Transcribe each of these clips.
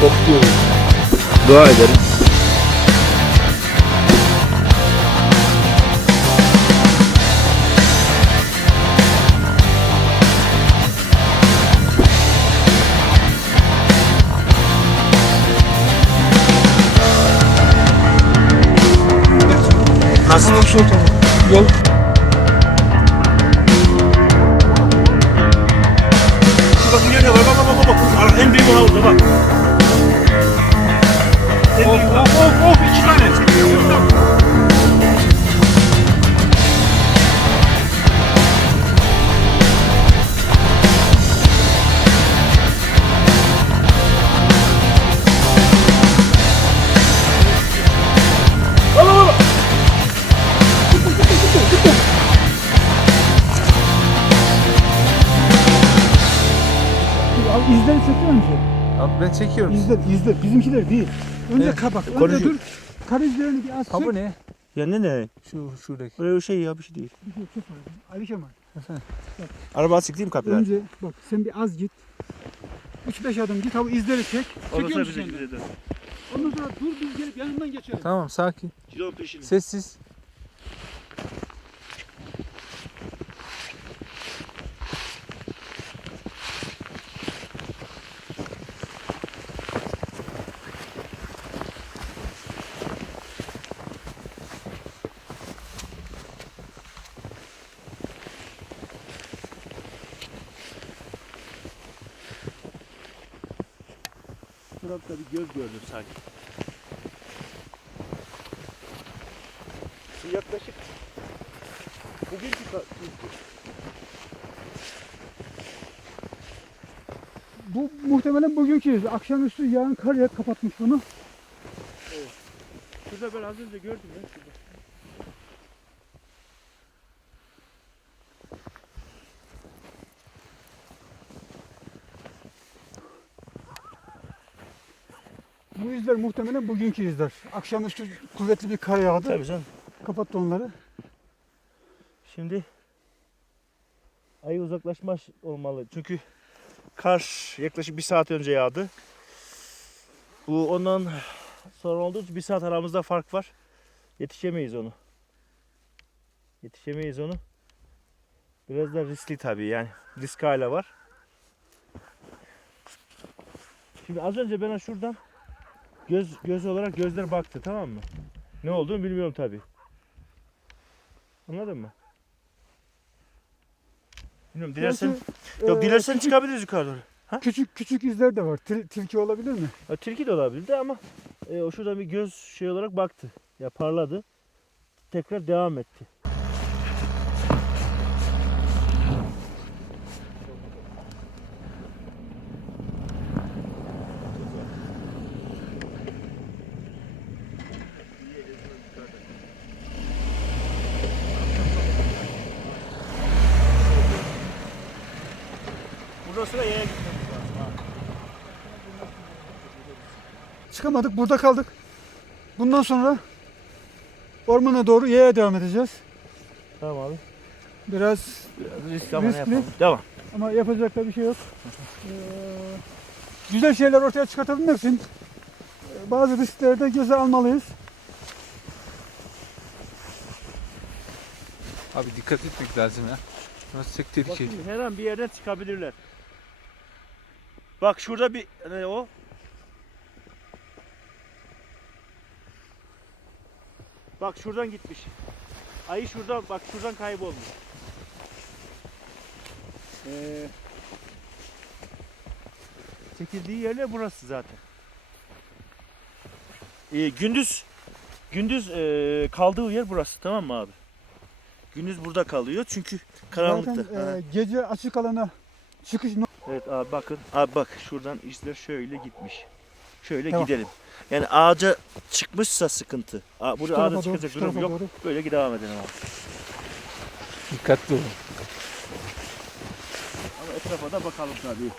Topluyorum. Dua ederim. Nasıl? Şu yol. Şurası geliyor. Bak. En büyük olan orada bak. Of 2 tane. Abi izleri çekiyor önce. Abi ben çekiyorum. İzler. Bizimkiler değil. Önce Evet. kabak. Önce Koruyucu. dur. Kar izlerini bir az çek. Ha bu ne? Ya ne? Şuradaki. Öyle şey ya bir şey değil. Bir şey çek abi. Ali Kemal. Araba sıktı mı kapıdan? Önce bak sen bir az git. 3-5 adım git. Abi izleri çek. Çekiyor musun sen de? Ondan sonra dur biz gelip yanından geçelim. Tamam sakin. Kilon peşini. Sessiz. Tarafta bir göz gördüm sanki. Şu yaklaşık bugünkü Bu muhtemelen bugünkü akşamüstü yağan kar yer kapatmış bunu. şurada ben az önce gördüm ya şurada. Bu izler muhtemelen bugünkü izler. Akşamüstü kuvvetli bir kar yağdı. Tabii canım. Kapattı onları. Şimdi ayı uzaklaşmış olmalı. Çünkü kar yaklaşık 1 saat önce yağdı. Bu ondan sonra olduğu için 1 saat aramızda fark var. Yetişemeyiz onu. Biraz da riskli tabii yani. Risk hala var. Şimdi az önce bana şuradan göz olarak gözler baktı, tamam mı? Ne olduğunu bilmiyorum tabii. Anladın mı? Bilmiyorum, dilersen dilersen çıkabiliriz yukarı doğru. Küçük izler de var. Tilki olabilir mi? Ya, tilki de olabilirdi ama o şuradan bir göz şey olarak baktı. Ya parladı. Tekrar devam etti. Buradan sonra yaya gitmemiz lazım ha. Çıkamadık. Burada kaldık. Bundan sonra ormana doğru yaya devam edeceğiz. Tamam abi. Biraz Risk ama ne riskli. yapalım. Devam. ama yapacak da bir şey yok. Güzel şeyler ortaya çıkartabilmek için bazı riskleri de göze almalıyız. Abi dikkat etmek lazım ya. Burası çok tehlikeli. Bakın her an bir yerden çıkabilirler. Bak şurada bir ne o? Bak şuradan gitmiş. Ayı şuradan bak şuradan kaybolmuş. Çekildiği yerler burası zaten. Gündüz kaldığı yer burası, tamam mı abi? Gündüz burada kalıyor çünkü karanlıkta. Zaten gece açık alana çıkış Evet abi bakın. Abi bak şuradan izler şöyle gitmiş. Şöyle Tamam. gidelim. Yani ağaca çıkmışsa sıkıntı. Burada tarafa ağaca doğru, çıkacak şu durum tarafa yok. doğru. Böyle devam edelim abi. Dikkatli olun. Ama etrafa da bakalım tabii.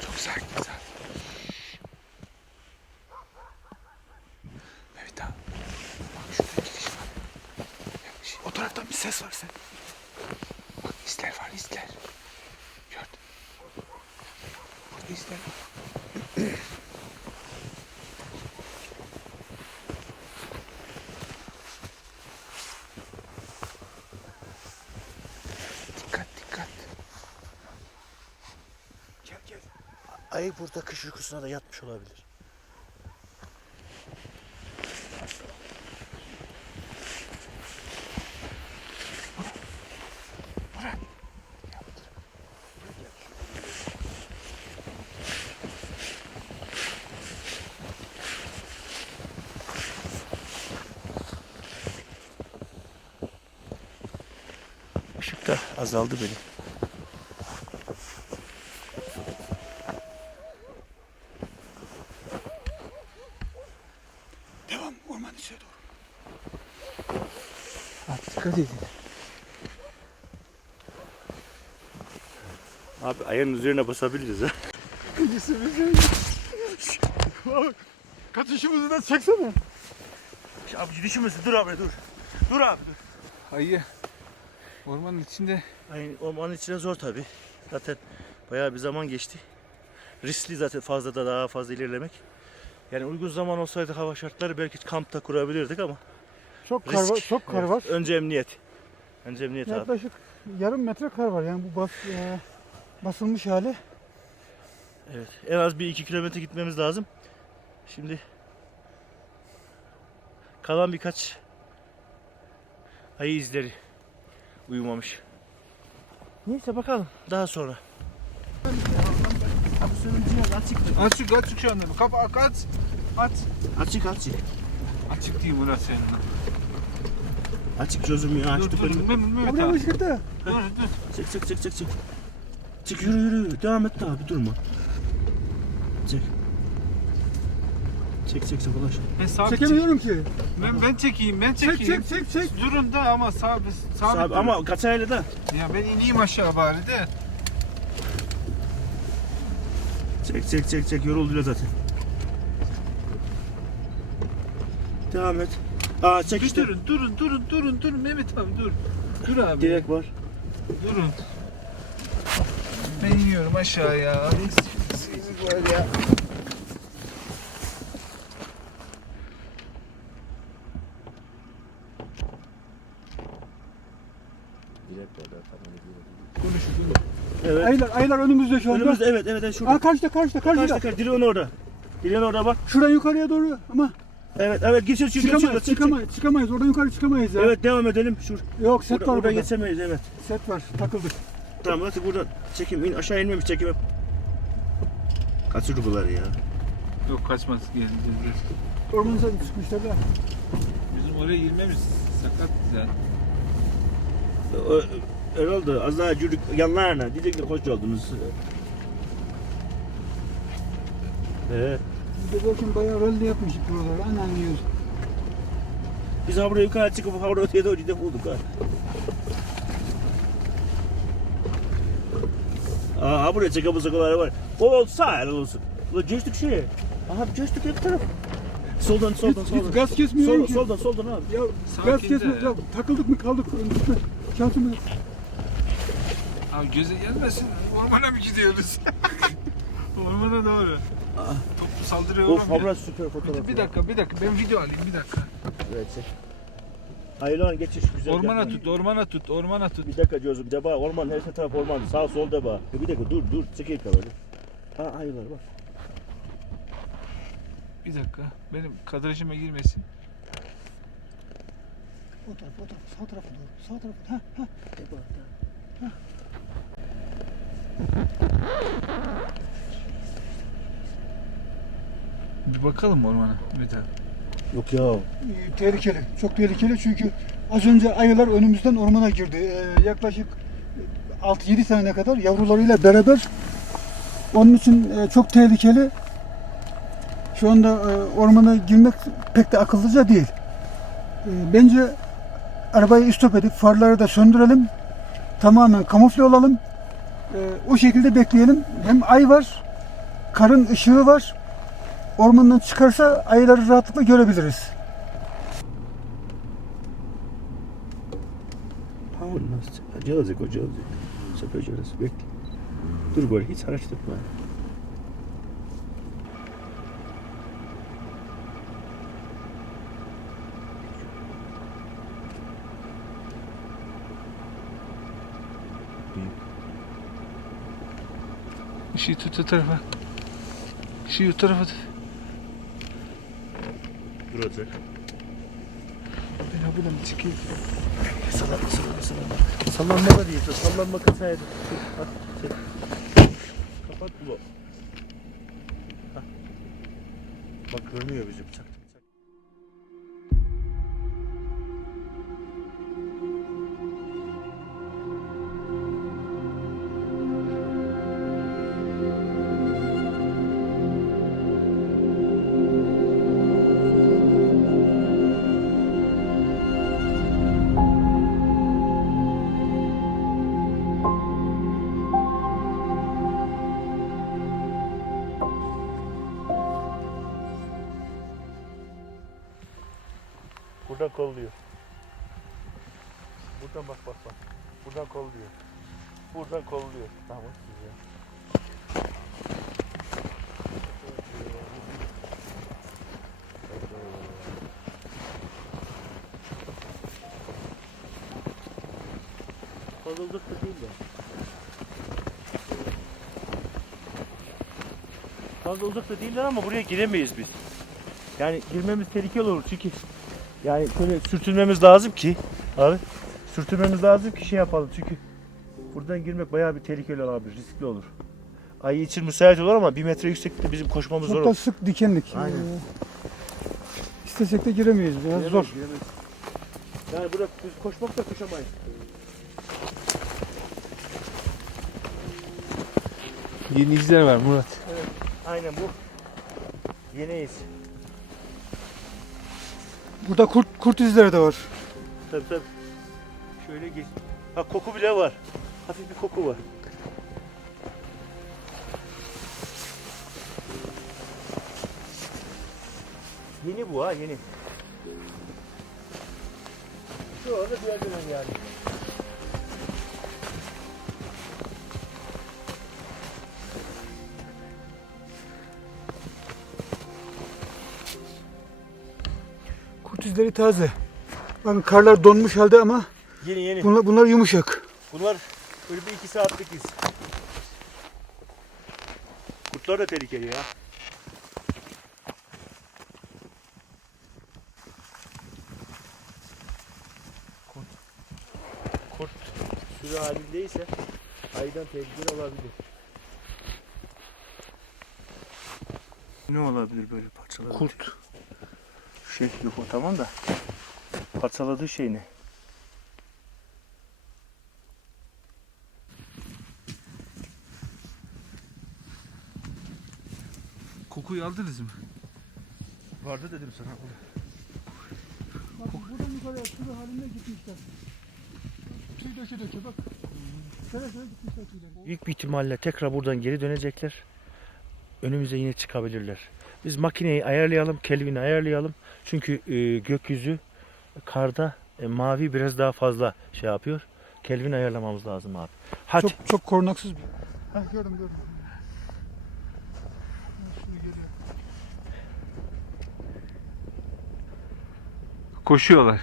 Çok sakin zaten. ses var sen. Bak izler var izler. Gördün. Burada izler var. Dikkat dikkat. Gel gel. Ayı burada kış uykusuna da yatmış olabilir. Işık da azaldı benim. Devam orman içine doğru. Dikkat edin. Abi ayağın üzerine basabiliriz ha. Kaçışımızı da çeksene. Abi gidişimiz dur abi dur. Dur abi dur. Ayı ormanın içinde. Ayın ormanın içine zor tabi. Zaten bayağı bir zaman geçti. Riskli zaten daha fazla ilerlemek. Yani uygun zaman olsaydı hava şartları belki kampta kurabilirdik ama Çok kar var, risk. çok kar Evet. var. Önce emniyet. Önce emniyet abi. Yaklaşık yarım metre kar var. Yani bu basılmış hali. Evet. En az bir 2 kilometre gitmemiz lazım. Şimdi kalan birkaç ayı izleri uyumamış. Neyse bakalım daha sonra. Abi sönümcü açık. Açık şu anda. Kapa aç. Açık. Açık değil Murat senin. Açık çözüm ya. Dur Açtık dur. önümü. Mehmet Buraya abi. ışıkta. Dur. Çık. Çık yürü. Devam et abi durma. Çık. Çek ulaş. Ben sabit Çekemiyorum ki. Ben çekeyim. Çek. Durun da ama sabit durun. Ama kaçayla da. Ya ben ineyim aşağı bari de. Çek. Yoruldular zaten. Devam et. Aa çek işte. Durun Mehmet abi dur. Dur abi. Direk var. Durun. Ben iniyorum aşağıya. Evet. Aylar önümüzde şu anda. Önümüzde evet şurada. Aa karşıda. Karşıda direğin orada. Direğin orada bak. Şuradan yukarıya doğru ama Evet gir çık. çıkamayız. Oradan yukarı çıkamayız ya. Evet devam edelim. Yok set var Burada burada. geçemeyiz evet. Set var. Takıldık. Tamam hadi buradan çekim aşağı inmemiş çekim. Kaçırdı bunları ya. Yok kaçmaz geleceğiz. Ormanıza çıkmışlar da. Bizim oraya girmemiz sakat güzel. Herhalde az daha yürüdük yanlarına. Diyecekler hoş geldiniz. Evet. Biz de belki bayağı rol de yapmıştık buraları. Anlıyoruz. Biz ha buraya yukarı çıkıp ha buraya öteye doğru gidip bulduk ha. Ha buraya çıkıp var var. O sağ el olsun. Ulan geçtik şeye. Aha geçtik hep taraf. Soldan. Hiç gaz kesmiyor ki. Soldan abi. Ya Sakin gaz de. kesmiyor. Ya takıldık mı kaldık. Gitme. Şansımız. Abi göze gelmesin. Ormana mı gidiyoruz? Ormana doğru. Toplu saldırıya Of uğramıyor. abla süper fotoğraf. Bir dakika. Ben video alayım bir dakika. Evet çek. Hayır lan geçiş güzel. Ormana yapma. tut. Bir dakika diyoruz bir de bak orman her taraf orman sağ sol da bak. Bir dakika dur çekil kamerayı. Ha hayırlar bak. Bir dakika. Benim kadrajıma girmesin. O taraf. Sağ tarafa doğru. Sağ tarafa. Ha. Bir bakalım ormana. Bir dakika. Yok ya. Tehlikeli. Çok tehlikeli çünkü az önce ayılar önümüzden ormana girdi. Yaklaşık 6-7 tane kadar yavrularıyla beraber. Onun için çok tehlikeli. Şu anda ormana girmek pek de akıllıca değil. Bence arabayı stop edip farları da söndürelim. Tamamen kamufle olalım. O şekilde bekleyelim. Hem ay var, karın ışığı var. Ormandan çıkarsa ayıları rahatlıkla görebiliriz. olmaz. Cılızık o cılızık. Söpeceğiz. Bekle. Dur böyle hiç haraç tutma. İşi tut o tarafa. İşi o tarafa tut. Duracak. Ben buradan çıkayım. Sallanma. Sallanma da değil. Sallanma kısaydı. Kapat bu. Hah. Bak görünüyor bizim bıçak. Buradan kolluyor. Buradan bak. Buradan kolluyor. Buradan kolluyor. Tamam güzel. Fazla uzak da değil ya. Fazla uzak da değiller ama buraya giremeyiz biz. Yani girmemiz tehlikeli olur çünkü yani şöyle sürtünmemiz lazım ki abi sürtünmemiz lazım ki şey yapalım çünkü buradan girmek bayağı bir tehlikeli olabilir, riskli olur. Ayı için müsait olur ama 1 metre yükseklikte bizim koşmamız zor Çok da olur. sık dikenlik. Aynen. İstesek de giremeyiz. Biraz zor. Giremeyiz. Yani burada biz koşmak da koşamayız. Yeni izler var Murat. Evet, aynen bu. Yeniyiz. Burada kurt izleri de var. Tabii. Şöyle geç. Ha koku bile var. Hafif bir koku var. Yeni bu ha yeni. Şu anda bir yerden yani. Kurt izleri taze. Bakın karlar donmuş halde ama Yeni. bunlar yumuşak. Bunlar böyle bir 2 saatlik iz. Kurtlar da tehlikeli ya. Kurt sürü halindeyse aydan tehlikeli olabilir. Ne olabilir böyle parçaladığı? Kurt. Şey yok o tamam da parçaladığı şey ne? Kokuyu aldınız mı? Vardı dedim sana. Bak buradan yukarıya sürü halinde gitmişler. Tüy döke bak. Şöyle gitmişler tüyleri. Büyük bir ihtimalle tekrar buradan geri dönecekler. Önümüze yine çıkabilirler. Biz makineyi ayarlayalım, Kelvin'i ayarlayalım. Çünkü gökyüzü karda mavi biraz daha fazla şey yapıyor. Kelvin ayarlamamız lazım abi. Hadi. Çok korunaksız bir. Gördüm. Sürü geliyor. Koşuyorlar.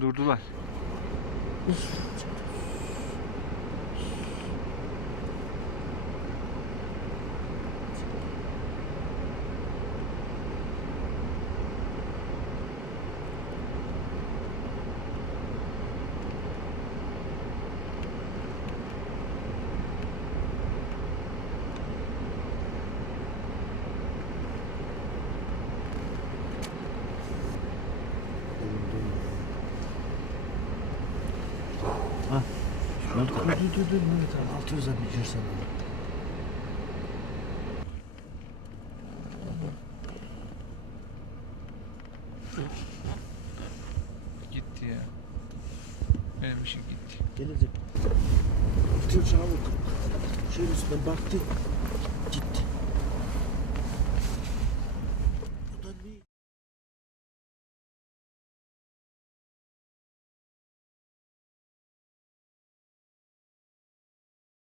Durdular. Dur Mehmet abi. Altı yüzden bir girsen. Gitti ya. Benim işim gitti. Gelecek. Bütün çabuk. Şeyin üstünden baktı.